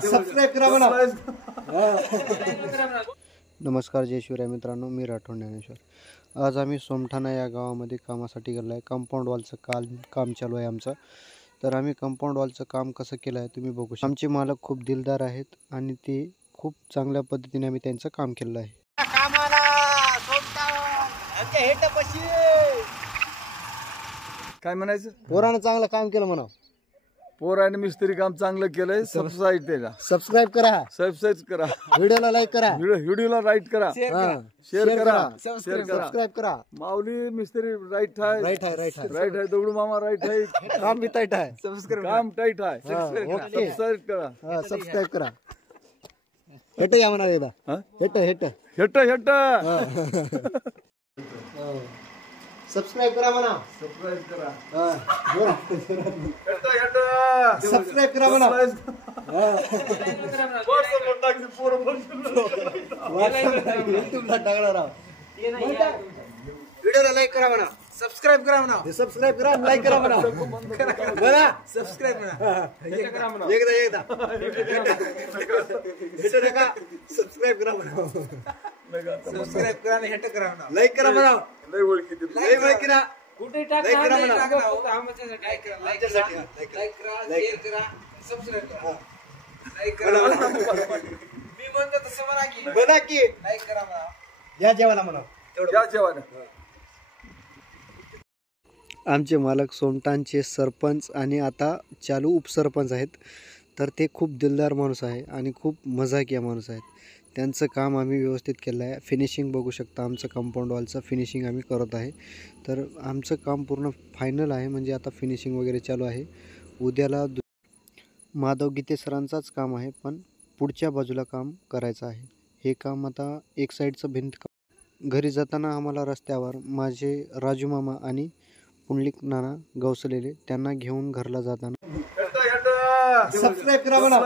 Subscribe करा म्हणा. नमस्कार जय शिवराय मित्रांनो, मी राठोड ज्ञानेश्वर. आज आम्ही सोमठाणा या गावामध्ये कामासाठी गेलो आहे. कंपाऊंड वॉलचं काम चालू आहे आमचं. तर आम्ही कंपाऊंड वॉलचं काम कसं केलं आहे तुम्ही बघू शकता. आमचे मालक खूप दिलदार आहेत आणि ते खूप चांगल्या पद्धतीने आम्ही त्यांचं काम केलं आहे. काय म्हणायचं, पोरानं चांगलं काम केलं म्हणा. पोराने मिस्त्री काम चांगलं केलंय. सबस्क्राईब सबस्क्राईब करा, करा, व्हिडिओला लाईक करा, व्हिडिओला राईट करा, शेअर करा, सबस्क्राईब करा. माऊली मिस्त्री राईट आहे, राईट आहे, राईट आहे, राईट आहे. दगडू मामा राईट आहे. काम बी टाईट आहे, काम टाईट आहे. सबस्क्राईब करा, सबस्क्राईब करा. हेट या म्हणा एकदा. Hate hate hate hate subscribe करा म्हणा. सबस्क्राईब करा, सबस्क्राईब करा म्हणा. युट्यूबला टाकणार आहोत. व्हिडिओला लाईक करा म्हणा. सबस्क्राईब करा म्हणा. सबस्क्राईब करा, लाईक करा म्हणा. बघा सबस्क्राईब म्हणा. एकदा हेट नका, सबस्क्राईब करा म्हणा. सबस्क्राईब करा आणि हेट करा म्हणा. लाईक करा म्हणा. लय ओळखी करा. कुठे टाका, लाईक करा म्हणा. लाईक करा, लाईक करा, शेअर करा, सबस्क्राईब करा. लाईक करा. मी म्हणतो तसं म्हणा की, बघा की लाईक करा म्हणा. या जेवायला म्हणा. या जेवण. आमचे मालक सोमठाणचे सरपंच आणि आता चालू उपसरपंच आहेत. तर ते खूप दिलदार माणूस आहे आणि खूप मजाकीय माणूस आहेत. त्यांचं काम आम्ही व्यवस्थित केलं आहे. फिनिशिंग बघू शकता, आमचं कंपाऊंड वॉलचं फिनिशिंग आम्ही करत आहे. तर आमचं काम पूर्ण फायनल आहे, म्हणजे आता फिनिशिंग वगैरे चालू आहे. उद्याला माधव गीते सरांचाच काम आहे, पण पुढच्या बाजूला काम करायचं आहे. हे काम आता एक साईडचं भिंत. घरी जाताना आम्हाला रस्त्यावर माझे राजू मामा आणि पुंडलिक नाना गवसलेले, त्यांना घेऊन घरला जाताना सबस्क्राईब करा म्हणा.